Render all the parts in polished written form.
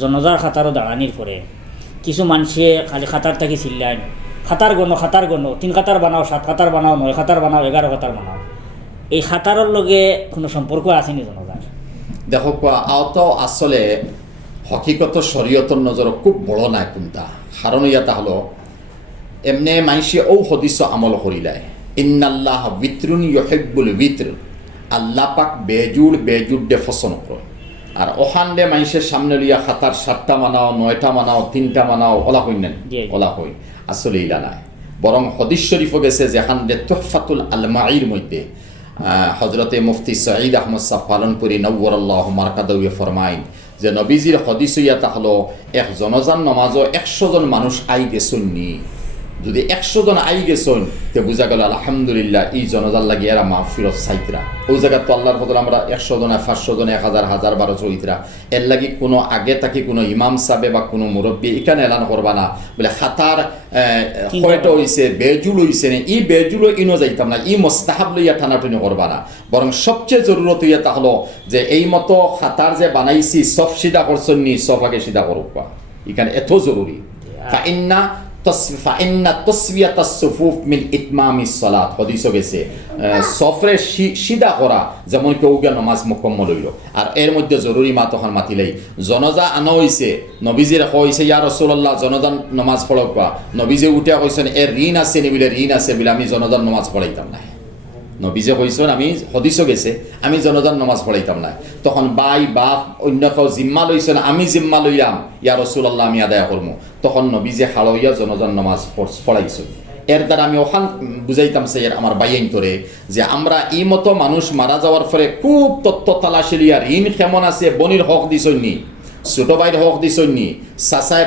জনজার খাতারও দাঁড়ানির পরে কিছু মানুষে খালি খাতার থাকি চিল্লায় খাতার গণ 3 খাতার বানাও 7 খাতার বানাও 9 খাতার বানাও 11 খাতার বানাও। এই খাতারের লগে কোনো সম্পর্ক আসেনি জনজার? দেখো আওত আসলে হকিকত শরীয়তর নজর খুব বড় নাই কোনটা, কারণ ইয়াটা হলো এমনি মাইসে ও হদিস আমল করিলায় ইন্নাল্লাহ বিত্রুন ইউহিব্বুল বিত্র, আল্লাহ পাক বেজুড় দে ফসন করে। আর ওখানে মানুষের সামনে লিয়া খাতার 7টা বানাও 9টা বানাও 3টা বানাও ওলা হই নেন ওলা হই আসলে ইলা নাই। বরং হদিস শরীফও গেছে যেখান তুহফাতুল আলমাইর মধ্যে হজরতে মুফতি সঈদ আহমদ সাহ পালনপুরি নওয়ারাল্লাহু মারকাদাহু ফরমাইন যে নবীজির হদিস ইয়াটা হলো এক জনজান নমাজও 100 জন মানুষ আই গেছেন নি, যদি 100 জন আই গেছেন তে বুঝা গেল আলহামদুলিল্লাহ এই জনজার লাগি এরা মাহফিরত চাইতরা। ওই জায়গা তো আল্লাহর ফজল আমরা 100 জন 500 জন 1000 1200 হইতরা, এর লাগি কোনো আগে থাকি কোনো ইমাম সাহেব বা কোনো মুরব্বী এখানে এলান করবা না বলে খাতার হয়তো হইছে বেজুল হইছে না, ই বেজুলও ইনো যাইতাম না, ই মোস্তাহাব লইয়া টানাটুনি করবা না। বরং সবচেয়ে জরুরত হইয়া তা হলো যে এই মতো খাতার যে বানাইছি সব সিধা করছেন নি, সব আগে সিধা করুক বা এখানে এত জরুরি। সিধা করা যেমন কেউ গিয়া নমাজ মুকম্মল হইল। আর এর মধ্যে জরুরি মা তখন মাতিলেই জনজা আনা হইছে, নবীজির হইছে ইয়া রাসূলুল্লাহ জনজান নমাজ পড়ক বা নবীজি উঠে কইছেন এর ঋণ আছে নি বলে ঋণ আছে বলে আমি জনজান নমাজ পড়াইতাম না। নবীজে কইছেন আমি হদিসও গেছে আমি জনজান নমাজ পড়াইতাম না। তখন বাই বাপ অন্য কেউ জিম্মা লইছেন আমি জিম্মা লইলাম ইয়া রাসূলুল্লাহ আমি আদায় করবো, তখন নবীজে হালইয়া জনজান নমাজ পড়াইছেন। এর দ্বারা আমি ওখান বুঝাইতাম সে আমার বাইন তোরে যে আমরা এই মতো মানুষ মারা যাওয়ার পরে খুব তত্ত্ব তালাশি লিয়া ঋণ কেমন আছে, বনির হক দিছন্নি, ছোট ভাইয়ের হক দিছন্নি, চাচায়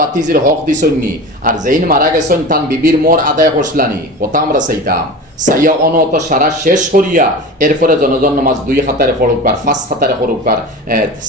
বাতিজির হক দিছন্নি, আর যেইন মারা গেছেন তান বিবির মোর আদায় করসলানি কথা আমরা চাইতাম চাইয়া অনত সারা শেষ করিয়া এরপরে জনজন নামাজ 2 খাতারে পড়ুক পার 5 খাতারে পড়ুক পার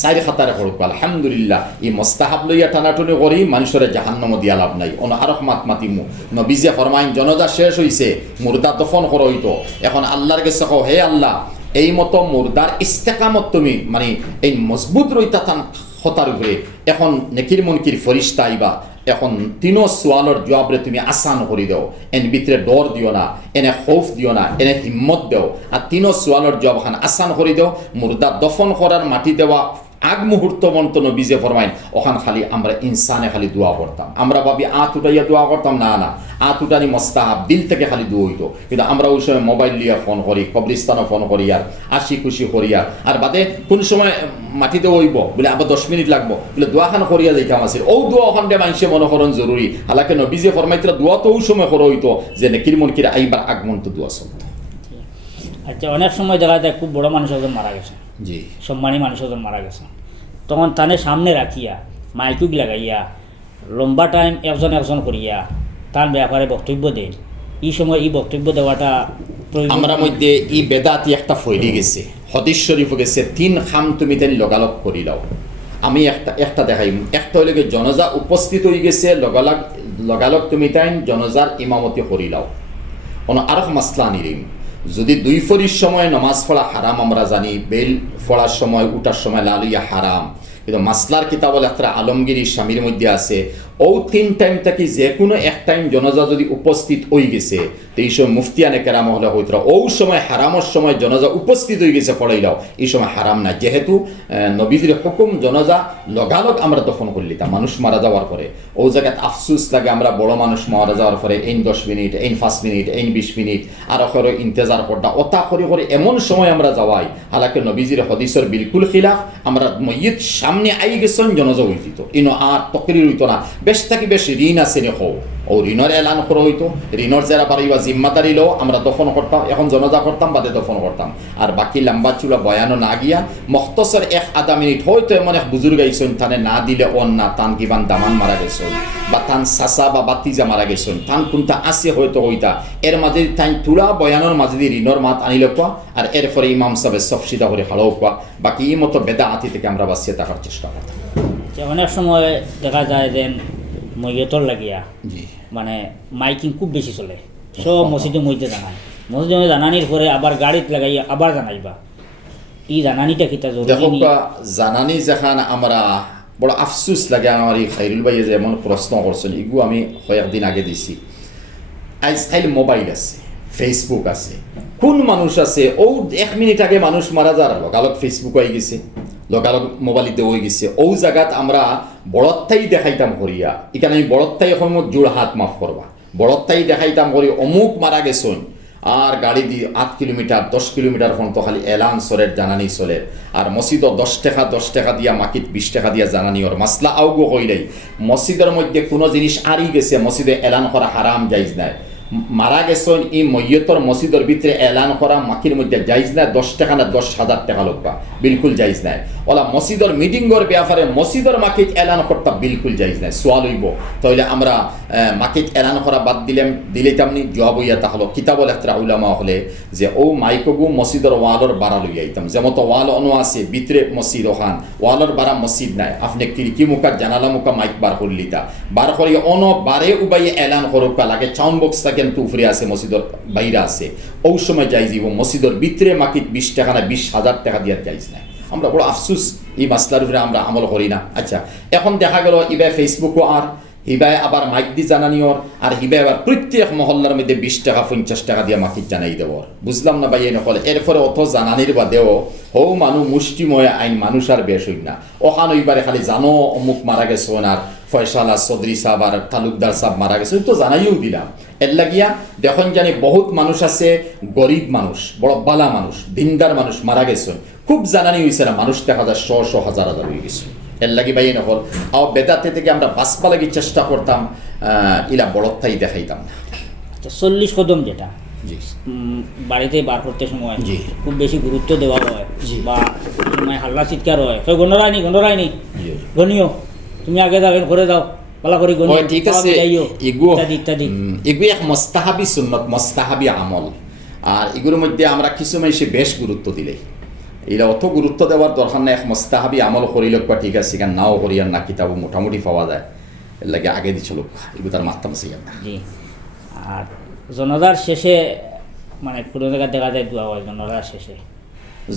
4 খাতারে পড়ুক পার। আলহামদুলিল্লাহ এই মোস্তাহাব লইয়া টানাটুনি করি মানুষের জাহান্নাম দিয়া লাভ নাই। আরো মাতিমু নবীজে ফরমাইন জনজা শেষ হইছে মুর্দা দফন করা হইতো, এখন আল্লাহর কাছে কও হে আল্লাহ এই মতো মুর্দার ইস্তেকামত তুমি মানে এই মজবুত রইতা থান হতার উপরে, এখন নেকির মনকির ফরিস্তা আইবা, এখন 3 সোয়ালর জবাবরে তুমি আসান করে দাও, এন ভিতরে ডর দিও না, এনে খৌফ দিও না, এনে হিম্মত দেও, আর 3 সোয়ালর জবাব খান আসান করে দাও। মুর্দা দফন করার মাটি দেওয়া আগ মুহূর্ত মন্ত নবীজে ফরমাইন ওখান খালি আমরা ইনসানে খালি দোয়া করতাম, আমরা ভাবি আত উঠাইয়া দোয়া করতাম না, না আত উঠানি মোস্তাহাব দিল থেকে খালি দোয়া হইতো। কিন্তু আমরা ওই সময় মোবাইল লিয়া ফোন করি, কবরিস্তানও ফোন করি, আর আসি খুশি করিয়া আর বাদে কোন সময় মাটিতে হইব বলে আবার 10 মিনিট লাগবো বলে দোয়াখান করিয়া যাইতাম আছে। ও দোয়া ওখান দিয়ে মানুষে মনোকরণ জরুরি, হালাকে নবীজে ফরমাইতরা দোয়া তো ওই সময় করা হইতো যে নেকির মনকির আইবার আগমন্ত দোয়া চলত। আচ্ছা অনেক সময় দেখা যায় খুব বড় মানুষ একজন মারা গেছে, জি সম্মানী মানুষ একজন মারা গেছে, তখন তানে সামনে রাখিয়া মাইকুক লাগাইয়া লম্বা টাইম একজন করিয়া তার ব্যাপারে বক্তব্য দেন, এই সময় এই বক্তব্য দেওয়াটা আমরা মধ্যে ই বেদাতি একটা ফইলি গেছে, হদিস শরীফ গেছে 3 খাম তুমি তাই লগালগ করিলাও। আমি একটা দেখাই, একটা হইলে জনজা উপস্থিত হয়ে গেছে লগালগ তুমি তাই জনজার ইমামতি করিলাও। আরো মাসলা নিরিম যদি 2 ফরির সময় নমাজ পড়া হারাম আমরা জানি, বেল পড়ার সময় উঠার সময় লালিয়া হারাম, কিন্তু মাসলার কিতাব একটা আলমগিরি স্বামীর মধ্যে আছে ও 3 টাইম থাকি যে কোনো এক টাইম জনজা যদি উপস্থিত হয়ে গেছে এই সময় মুফতিয়ানে কেরাম হলে হইতরা ও সময় হারামের সময় জনজা উপস্থিত হয়ে গেছে পড়াইলাও, এই সময় হারাম না, যেহেতু নবীজির হুকুম জনজা লগালগ আমরা দফন করলিতাম মানুষ মারা যাওয়ার পরে। ও জায়গায় আফসুস লাগে আমরা বড় মানুষ মারা যাওয়ার পরে এই 10 মিনিট এই 5 মিনিট এই 20 মিনিট আরো করে ইন্তজার করটা ওতা করে এমন সময় আমরা যাওয়াই, হালাকে নবীজির হদিসের বিলকুল খিলাফ। আমরা মইয়িত সামনে আই গেছেন জনজা হইত ইনো আর তকরির হইতো না, বেশ থাকি বেশ ঋণ আছে নে হও ও ঋণের এলান করা হইতো, ঋণের যারা পারিবা জিম্মাদারি লো আমরা দফন করতাম, এখন জনজা করতাম বাদে দফন করতাম। আর বাকি লম্বা চুলা বয়ানো না গিয়া মখতসর 1-আধা মিনিট হয়তো এমন এক বুজুর্গ আইসন থানে না দিলে অন না তান কিবান দামান মারা গেছেন বা তান সাসা বা বাতিজা মারা গেছেন তান কোনটা আছে হয়তো হইতা এর মাঝে তাই তুলা বয়ানোর মাঝে দিয়ে ঋণর মাত আনিল কোয়া, আর এরপরে ইমাম সাহেব সব সিধা করে হালাও কোয়া। বাকি এই মতো বেদা আতি থেকে আমরা বাঁচিয়ে থাকার চেষ্টা করতাম। অনেক সময় দেখা যায় যে মইয়তর লাগিয়া জি মানে মাইকিং খুব বেশি চলে, সব মসজিদের মধ্যে জানায়, মসজিদে জানানির পরে আবার গাড়িত লাগাইয়া আবার জানাইবা, এই জানানিটা কিতা জরুরি? দেখো জানানি যেখান আমরা বড় আফসুস লাগে আমার এই খাইরুল ভাইয়ে যে এমন প্রশ্ন করছেন, এগুলো আমি কয়েকদিন আগে দিছি। আজকাল মোবাইল আছে, ফেসবুক আছে, কোন মানুষ আছে ও 1 মিনিট আগে মানুষ মারা যার লগালগ ফেসবুক হয়ে গেছে, লগালগ মোবাইলতে হয়ে গেছে। ও জায়গাত আমরা বড়ত্তাই দেখাইতাম করিয়া, এখানে আমি বড়ত্তাই এখন জোড় হাত মাফ করবা, বড়ত্তাই দেখাইতাম করি অমুক মারা গেছন, আর গাড়ি দিয়ে 8 কিলোমিটার 10 কিলোমিটার পর্যন্ত খালি এলান চলের জানানি চলে। আর মসজিদও 10 টাকা দিয়া মাকিত 20 টাকা দিয়া জানানি ওর মাসলা আউগো হইলেই মসজিদের মধ্যে কোনো জিনিস আরি গেছে মসজিদে এলান করা হারাম জাইজ নাই। মারা গেছেন এই মৈয়তর মসজিদের ভিতরে এলান করা মাকির মধ্যে জাইজ নাই। 10 টাকা না 10,000 টাকা লোকবা বিলকুল জাইজ নাই। ওলা মসজিদের মিটিংয়ের ব্যাপারে মসজিদের মাকিত এলান করতে বিলকুল জাইজ নাই। সোয়াল হইব তাহলে আমরা মাকিত এলান করা বাদ দিলেতাম নি? জবাব হইয়া তাহলে কিতাবল একটা উলামা হলে যে ও মাইকগু মসজিদের ওয়ালর বাড়া লইয়া আইতাম, যেমন ওয়াল অনো আছে ভিতরে মসজিদ ওখান ওয়ালর বাড়া মসজিদ নাই, আপনি খিড়কি মুখা জানালা মুখা মাইক বার করলিতা বার করিয়া অনো বারে উবাইয়ে এলান করুকা লাগে। সাউন্ড বক্স থাকে উফরে আছে মসজিদের বাইরে আছে, ওই সময় যাই যাব মসজিদের ভিতরে মাকিত 20 টাকা না 20,000 টাকা দিয়ে যাইজ নাই। আমরা বড় আফসুস এই মাসলার উপরে আমরা আমল করি না। আচ্ছা, এখন দেখা গেল ইবাই ফেসবুকও আর হিবাই আবার মাইক দি জানানিওর, আর হিবাই আবার প্রত্যেক মহল্লার মধ্যে 20 টাকা 50 টাকা দিয়ে মাকিত জানাই দেওয়ার। বুঝলাম না ভাই, নকলে এরপরে অত জানানির বাদেও হৌ মানুষ মুষ্টিময় আইন মানুষ আর বেশ হই না। ওখান ওইবারে খালি জানো অমুক মারা গেছে, আর ফয়সালা চৌধুরী সাহেব আর তালুকদার সাহেব মারা গেছে, তো জানাইও দিলাম। এর লাগিয়া দেখুন জানি বহুত মানুষ আছে, গরিব মানুষ, বড় বালা মানুষ, দিনদার মানুষ মারা গেছে, খুব জানানি হয়েছে না, মানুষ দেখা যায় 100 হাজার হয়ে গেছে। এর লাগি ভাই নকল আও বেদাতে থেকে আমরা বাঁচবা লাগি চেষ্টা করতাম, ইলা বড়ত্বাই দেখাইতাম না। 40 কদম যেটা জি বাড়িতে বার করতে সময় জি খুব বেশি গুরুত্ব দেওয়া হয়, জি। বা হাল্লা চিৎকার হয়, তো গণরায়নি জি গণিও, তুমি আগে যাবেন করে যাও পালা করে গণিও, ঠিক আছে। ইত্যাদি এগুলো এক মোস্তাহাবি সুন্নত, মোস্তাহাবি আমল। আর এগুলোর মধ্যে আমরা কিছু মানুষে বেশ গুরুত্ব দিলে, এরা অত গুরুত্ব দেওয়ার দরকার নাই। এক মোস্তাহাবি আমল করিল ঠিক আছে, কেন নাও করিয়ার না কিতাব মোটামুটি পাওয়া যায়, এর লাগে আগে দিছিল এগুলো তার মাত্রাম আছে না। জি। আর জনজার শেষে মানে কোনো জায়গায় দেখা যায় দোয়া হয় জনজার শেষে,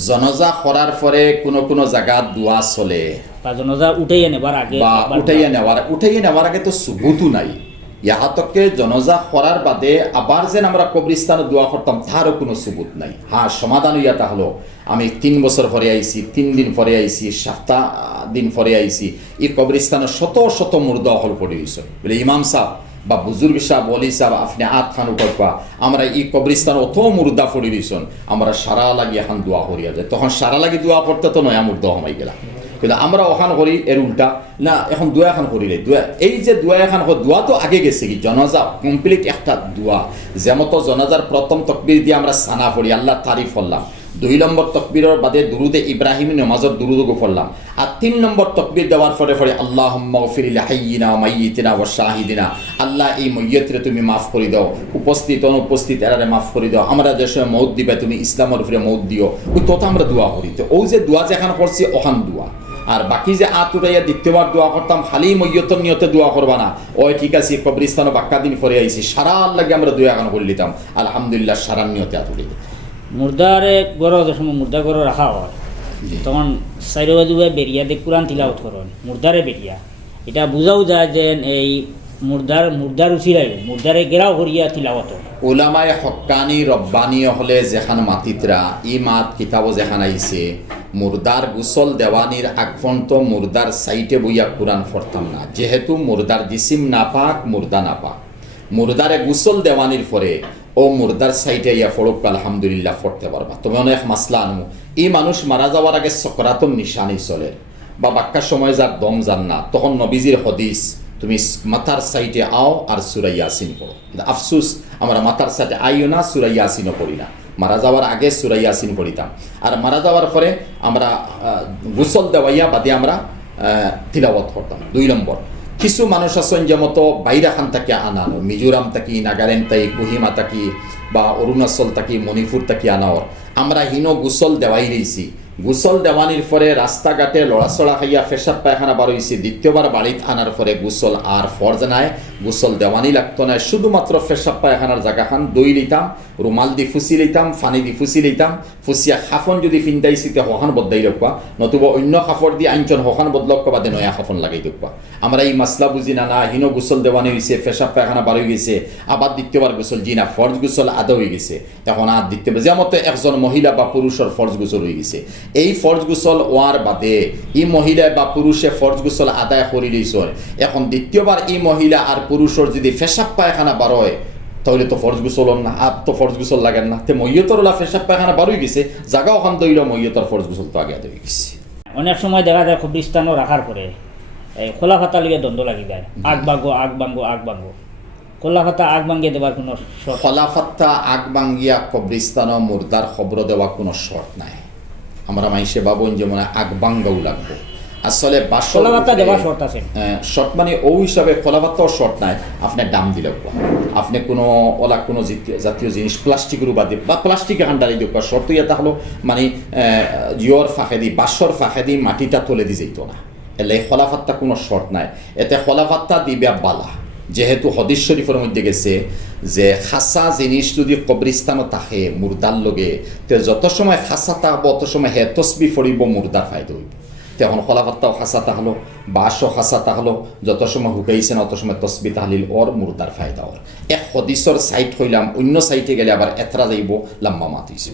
জনজা করার পরে কোনো কোনো জায়গা দোয়া চলে, বা জনজা উঠাইয়া নেবার আগে বা উঠাইয়া নেওয়ার আগে তো সুবুতও নাই। ইহাতকে জনজা করার বাদে আবার যেন আমরা কবরিস্তানে দোয়া করতাম তারও কোনো সুবুত নাই। হ্যাঁ, সমাধান হইয়া তাহলো আমি 3 বছর পরে আইছি, 3 দিন পরে আইছি, 7 দিন পরে আইছি, এই কবরিস্তানে শত শত মুর্দা হল পড়ে হয়েছে বলে ইমাম সাহেব বা বুজুর্গ সাহেব অলি সাহেব আপনি আত খান উপরপা আমরা এই কবরিস্তান অত মুর্দা পড়ে দিয়েছেন, আমরা সারা লাগি এখন দোয়া করিয়া যায়। তখন সারা লাগি দোয়া করতে তো নয়া মুর্দা হমাই গেলাম, কিন্তু আমরা ওখান করি এর উল্টা না, এখন দোয়া এখন করিলে দোয়া এই যে দোয়া এখন দোয়া তো আগে গেছে কি জনাজা কমপ্লিট একটা দোয়া। যেমন জনাজার প্রথম তকবির দিয়ে আমরা সানা পড়ি, আল্লাহ তারিফ করলাম, 2 নম্বর তকবীরের বাদে দুরুদে ইব্রাহিম নামাজের দুরুদও পড়লাম, আর 3 নম্বর তকবীর দেওয়ার পরে পরে আল্লাহুম্মা গফির লি হাইয়িনা ওয়া মাইয়িতিনা ওয়া শাহিদিনা, আল্লাহ এই মইয়তরে তুমি মাফ করে দাও, উপস্থিত অনুপস্থিত এরারে মাফ করে দাও, আমরা যে সময় মউত দিবে তুমি ইসলামের উপরে মউত দিও, ওই তত আমরা দোয়া করি। তো ওই যে দোয়া যেখানে করছি ওখান দোয়া, আর বাকি যে আত উঠাইয়া দ্বিতীয়বার দোয়া করতাম খালি মইয়তর নিয়তে দোয়া করবা না, ওই ঠিক আছে কবরিস্তানও বাক্কা দিন পরে আইছি সারা লাগে আমরা দোয়া এখন করে নিতাম, আলহামদুলিল্লাহ সারার নিয়তে আত উঠে মুর্দারে গড় যে সময় মুর্দা গড় রাখা হয় তখন চাইরো বাজু বেরিয়া দিয়ে কোরআন তিলাওয়াত করেন, মুর্দারে বেরিয়া, এটা বুঝাও যায় যে এই মুর্দার উচিরাই মুর্দারে গেরাও করিয়া তিলাওয়াত। ওলামায়ে হক্কানি রব্বানি হলে যেখান মাতিতরা ই মাত কিতাবও যেখান আইছে মুর্দার গুসল দেওয়ানির আগফন্ত মুর্দার সাইটে বইয়া কোরআন পড়তাম না, যেহেতু মুর্দার জিসিম নাপাক মুর্দা নাপাক, মুর্দারে গুসল দেওয়ানির পরে ও মুর্দার সাইটে ইয়া ফড়ক আলহামদুলিল্লাহ পড়তে পারবা। তুমি অনেক মাসলা আনমু এই মানুষ মারা যাওয়ার আগে সকরাতন নিশানি চলে বা বাক্যার সময় যার দম যান না, তখন নবীজির হদিস তুমি মাথার সাইটে আও আর সূরা ইয়াসিন পড়ো। আফসুস আমরা মাথার সাইটে আইও না, সূরা ইয়াসিনও পড়ি না। মারা যাওয়ার আগে সূরা ইয়াসিন পড়িতাম, আর মারা যাওয়ার পরে আমরা গোসল দেওয়াইয়া বাদে আমরা তিলাওয়াত করতাম। 2 নম্বর কিছু মানুষ আছেন যেমতো বাইরা খান থাকি আনানো, মিজোরাম থাকি, নাগাল্যান্ড থাকি, কোহিমা থাকি বা অরুণাচল থাকি, মণিপুর থাকি আনাওর, আমরা হিনো গোসল দেওয়াই রয়েছি, গুসল দেওয়ানির পরে রাস্তাঘাটে লড়াচড়া খাইয়া পেশাব পায়খানা বার হয়েছে, দ্বিতীয়বার বাড়িতে আনার পরে গুসল আর ফরজ নাই, গুসল দেওয়ানি লাগতো না, শুধুমাত্র পেশাব পায়খানার জায়গাখান দই লিতাম, রুমাল দি ফুসি লিতাম, ফানি দি ফুসি লিতাম, ফুসিয়া খাফন যদি ফিন্দাইছি তে হখান বদলাই রাখবা, নতুবা অন্য খাফর দিয়ে আইনচন হখান বদলক বাদে নয়া খাফন লাগাই দেখবা। আমরা এই মাসলা বুঝি না, না হিনো গুসল দেওয়ানি হয়েছে, পেশাব পায়খানা বার হয়ে গেছে, আবার দ্বিতীয়বার গুসল জি না, ফরজ গুসল আদা হয়ে গেছে, এখন আর দিতে হবে যেমন একজন মহিলা বা পুরুষের ফরজ গুসল হয়ে গেছে, এই ফরজ গুসল ওয়ার বাদে ই মহিলা বা পুরুষে ফরজ গুসল আদায় করে লইছে, এখন দ্বিতীয়বার এই মহিলা আর পুরুষের যদি পেশাব পায়খানা বার হয় তাহলে তো ফরজ গুসল না, আর তো ফরজ গুসল লাগেন না, তে মহিয়তর ওলা পেশাব পায়খানা বার হয়ে গেছে, জায়গা ওখান দইল মহিয়তর ফরজ গুসল তো আগে আদায় হয়ে গেছে। অনেক সময় দেখা যায় কবরস্থানও রাখার পরে এই খোলা খাতা লিগে দ্বন্দ্ব লাগি যায়, আগ ভাঙ্গো আগ ভাঙ্গো আগ ভাঙ্গো, খোলা খাতা আগ ভাঙ্গিয়ে দেবার কোনো শর্ত? খলাফাত্তা আগ ভাঙ্গিয়া কবরস্থান মুর্দার খবর দেওয়া কোনো শর্ত নাই। আমরা মাইসে বাবন যেমন আগ ভাঙ্গাও লাগবো, আসলে খোলা খাতা দেওয়ার শর্ত আছে, শর্ট মানে ও হিসাবে খোলাফাত্তাও শর্ট নাই, আপনার দাম দিলে আপনি কোনো ওলা কোনো জাতীয় জিনিস প্লাস্টিকের উপাধি বা প্লাস্টিক এখান ডালি দেওয়া শর্ত ইয়ে তাহলে মানে জিওর ফাঁকেদি বাঁশর ফাঁকেদি মাটিটা তুলে দিয়ে যেত না, এলে খলাফাত্তা কোনো শর্ট নাই, এতে খলাফাত্তা দিবে বালা, যেহেতু হদিস শরীফের মধ্যে গেছে যে খাসা জিনিস যদি কবরিস্তানও থাকে মুর্দার লগে, তো যত সময় খাসা থাকবো অত সময় হে তসবি ফরিব মুর্দার ফায়দা হইব, তখন খলাফাত্তাও খাসা থাকলো, বাঁশও খাসা থাকলো, যত সময় হুকাইছে না অত সময় তসবি তাহলিল ওর মুর্দার ফায়দা ওর। এক হদিসর সাইট হইলাম, অন্য সাইটে গেলে আবার এতরা যাইব লম্বা মাত হয়েছে।